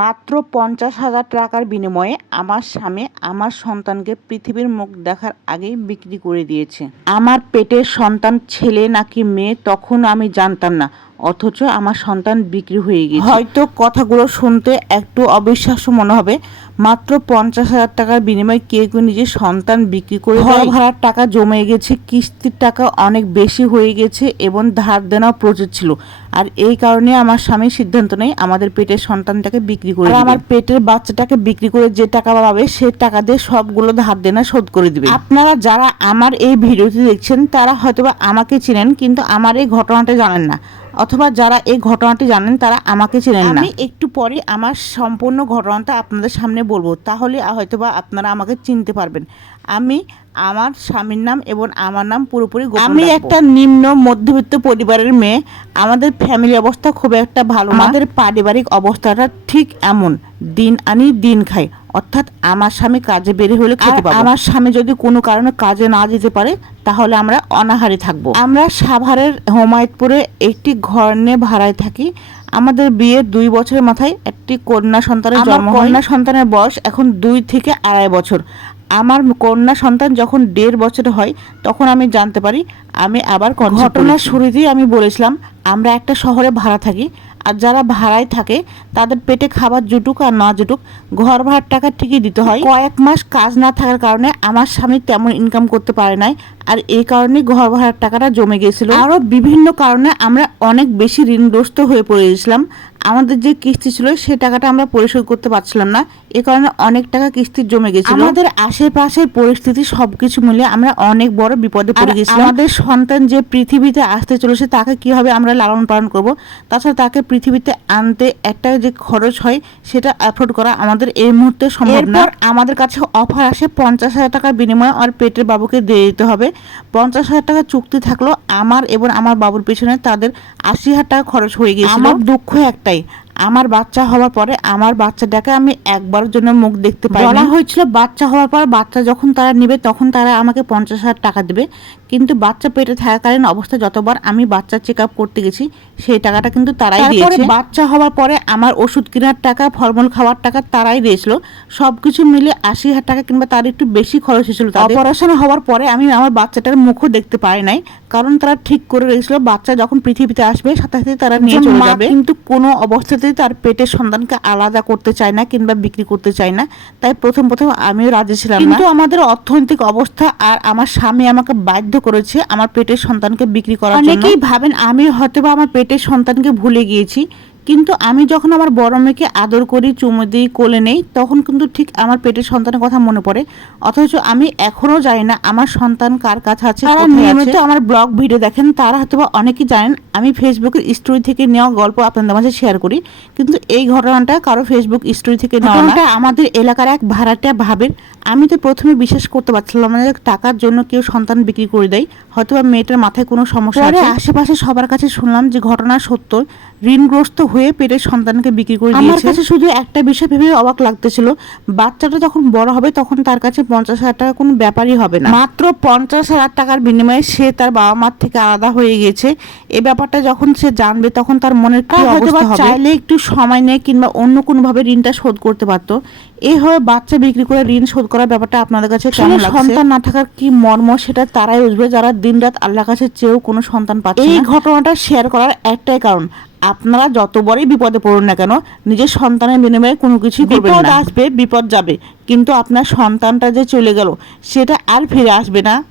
মাত্র পঞ্চাশ হাজার টাকার বিনিময়ে আমার স্বামী আমার সন্তানকে পৃথিবীর মুখ দেখার আগেই বিক্রি করে দিয়েছে। আমার পেটের সন্তান ছেলে নাকি মেয়ে তখন আমি জানতাম না। অথচ আমার সন্তান বিক্রি হয়ে গেছে। হয়তো কথাগুলো শুনতে একটু অবিশ্বাস্য মনে হবে। মাত্র পঞ্চাশ হাজার টাকার বিনিময়ে কে কেউ নিজের সন্তান বিক্রি করে ঘর ভাড়ার টাকা জমে গেছে কিস্তির টাকা অনেক বেশি হয়ে গেছে এবং ধার দেনাও প্রচুর ছিল। আর এই কারণে আমার স্বামী সিদ্ধান্ত নেই আমাদের পেটের সন্তানটাকে বিক্রি করে আমার পেটের বাচ্চাটাকে বিক্রি করে যে টাকা পাবে সে টাকা দিয়ে সবগুলো ধার দেনা শোধ করে দিবে। আপনারা যারা আমার এই ভিডিওটি দেখছেন তারা হয়তোবা আমাকে চিনেন কিন্তু আমার এই ঘটনাটা জানেন না। অথবা যারা এই ঘটনাটি জানেন তারা আমাকে চেনেন না। আমি একটু পরে আমার সম্পূর্ণ ঘটনাটা আপনাদের সামনে বলব। তাহলে হয়তোবা আপনারা আমাকে চিনতে পারবেন। আমি আমার স্বামীর নাম এবং আমার নাম পুরোপুরি আমি একটা নিম্ন মধ্যবিত্ত পরিবারের মেয়ে। আমাদের ফ্যামিলি অবস্থা খুব একটা ভালো আমাদের পারিবারিক অবস্থাটা ঠিক এমন। দিন আনি দিন খাই। অর্থাৎ আমার স্বামী কাজে বের হলে খেতে পাবো। আমার স্বামী যদি কোনো কারণে কাজে না যেতে পারে তাহলে আমরা অনাহারে থাকব। আমরা সাভারের হোমায়তপুরে একটি ঘর নিয়ে ভাড়ায় থাকি। আমাদের বিয়ের দুই বছরের মাথায় একটি কন্যা সন্তানের জন্ম হয়। কন্যা সন্তানের বয়স এখন দুই থেকে আড়াই বছর। আমার কন্যা সন্তান যখন দেড় বছর হয় তখন আমি জানতে পারি আমি আবার ঘটনার শুরুতেই আমি বলেছিলাম আমরা একটা শহরে ভাড়া থাকি আর যারা ভাড়ায় থাকে তাদের পেটে খাবার জুটুক আর না জুটুক ঘর ভাড়ার টাকা ঠিকই দিতে হয়। কয়েক মাস কাজ না থাকার কারণে আমার স্বামী তেমন ইনকাম করতে পারে নাই আর এই কারণে ঘর ভাড়ার টাকাটা জমে গেছিল আরও বিভিন্ন কারণে আমরা অনেক বেশি ঋণগ্রস্ত হয়ে পড়েছিলাম। আমাদের যে কিস্তি ছিল সে টাকাটা আমরা পরিশোধ করতে পারছিলাম না। এ কারণে অনেক টাকা কিস্তি জমে গেছিল আমাদের আশেপাশের পরিস্থিতি সবকিছু মিলে আমরা অনেক বড় বিপদে পড়ে গেছিলাম আমাদের সন্তান যে পৃথিবীতে আসতে চলেছে তাকে কীভাবে আমরা লালন পালন করব? তাছাড়া তাকে পৃথিবীতে আনতে একটা যে খরচ হয় সেটা অ্যাফোর্ড করা আমাদের এই মুহূর্তে সম্ভব না। আমাদের কাছে অফার আসে পঞ্চাশ হাজার টাকার বিনিময়ে আর পেটের বাবুকে দিয়ে দিতে হবে। পঞ্চাশ হাজার টাকা চুক্তি থাকল আমার এবং আমার বাবুর পেছনে তাদের আশি হাজার টাকা খরচ হয়ে গেছিল আমার দুঃখ একটাই আমার বাচ্চা হওয়ার পরে আমার বাচ্চাটাকে আমি একবারের জন্য মুখ দেখতে পাই বলা হয়েছিল বাচ্চা হওয়ার পর বাচ্চা যখন তারা নেবে তখন তারা আমাকে পঞ্চাশ হাজার টাকা দেবে। কিন্তু বাচ্চা পেটে থাকাকালীন অবস্থা যতবার আমি বাচ্চা চেক আপ করতে গেছি সেই টাকাটা কিন্তু তারাই দিয়েছে। বাচ্চা হওয়ার পরে আমার ওষুধ কেনার টাকা ফলমূল খাওয়ার টাকা তারাই দিয়েছিল। সবকিছু মিলে আশি হাজার টাকা কিংবা তার একটু বেশি খরচ হয়েছিল অপারেশন হওয়ার পরে আমি আমার বাচ্চাটার মুখও দেখতে পাই নাই কারণ তারা ঠিক করে রেখেছিল বাচ্চা যখন পৃথিবীতে আসবে সাথে সাথে তারা নিয়ে চলে যাবে। কিন্তু কোনো অবস্থাতেই তার পেটের সন্তানকে আলাদা করতে চায় না কিংবা বিক্রি করতে চায় না তাই প্রথম প্রথম আমিও রাজি ছিলাম কিন্তু আমাদের অর্থনৈতিক অবস্থা আর আমার স্বামী আমাকে বাধ্য করেছে আমার পেটের সন্তানকে বিক্রি করার জন্য। অনেকেই ভাবেন আমি হয়তো বা আমার পেটের সন্তানকে ভুলে গিয়েছি। কিন্তু আমি যখন আমার বড় মেয়েকে আদর করি চুমু দিই কোলে নেই তখন কিন্তু ঠিক আমার পেটের সন্তানের কথা মনে পড়ে। অথচ আমি এখনও জানি না আমার সন্তান কার কাছে আছে তারা নিয়মিত আমার ব্লগ ভিডিও দেখেন তারা হয়তো অনেকেই জানেন আমি ফেসবুকের স্টোরি থেকে নেওয়া গল্প আপনাদের মাঝে শেয়ার করি। কিন্তু এই ঘটনাটা কারও ফেসবুক স্টোরি থেকে নেওয়া না। আমাদের এলাকার এক ভাড়াটা ভাবের আমি তো প্রথমে বিশ্বাস করতে পারছিলাম না টাকার জন্য কেউ সন্তান বিক্রি করে দেয়। হয়তো বা মেয়েটার মাথায় কোনো সমস্যা আছে। আশেপাশে সবার কাছে শুনলাম যে ঘটনা সত্য। ঋণগ্রস্ত হয়ে পেটের সন্তানকে বিক্রি করে দিয়েছে। আমার কাছে শুধু একটা বিষয় ভেবে অবাক লাগতেছিল। বাচ্চাটা যখন বড় হবে তখন তার কাছে পঞ্চাশ হাজার টাকা কোনো ব্যাপারই হবে না। মাত্র পঞ্চাশ হাজার টাকার বিনিময়ে সে তার বাবা মার থেকে আলাদা হয়ে গেছে। এ ব্যাপারটা যখন সে জানবে তখন তার মনের চাইলে একটু সময় নেয় কিংবা অন্য কোনোভাবে ঋণটা শোধ করতে পারতো। এইভাবে বাচ্চা বিক্রি করে ঋণ শোধ করার ব্যাপারটা আপনাদের কাছে কেমন সন্তান না থাকার কি মর্ম সেটা তারাই বুঝবে। যারা দিনরাত আল্লাহ কাছে চেয়েও কোনো সন্তান পাচ্ছে এই ঘটনাটা শেয়ার করার একটাই কারণ। আপনারা যত বড়ই বিপদে পড়ুন না কেন নিজের সন্তানের বিনিময়ে কোনো কিছুই করবেন না। আসবে বিপদ যাবে। কিন্তু আপনার সন্তানটা যে চলে গেল সেটা আর ফিরে আসবে না।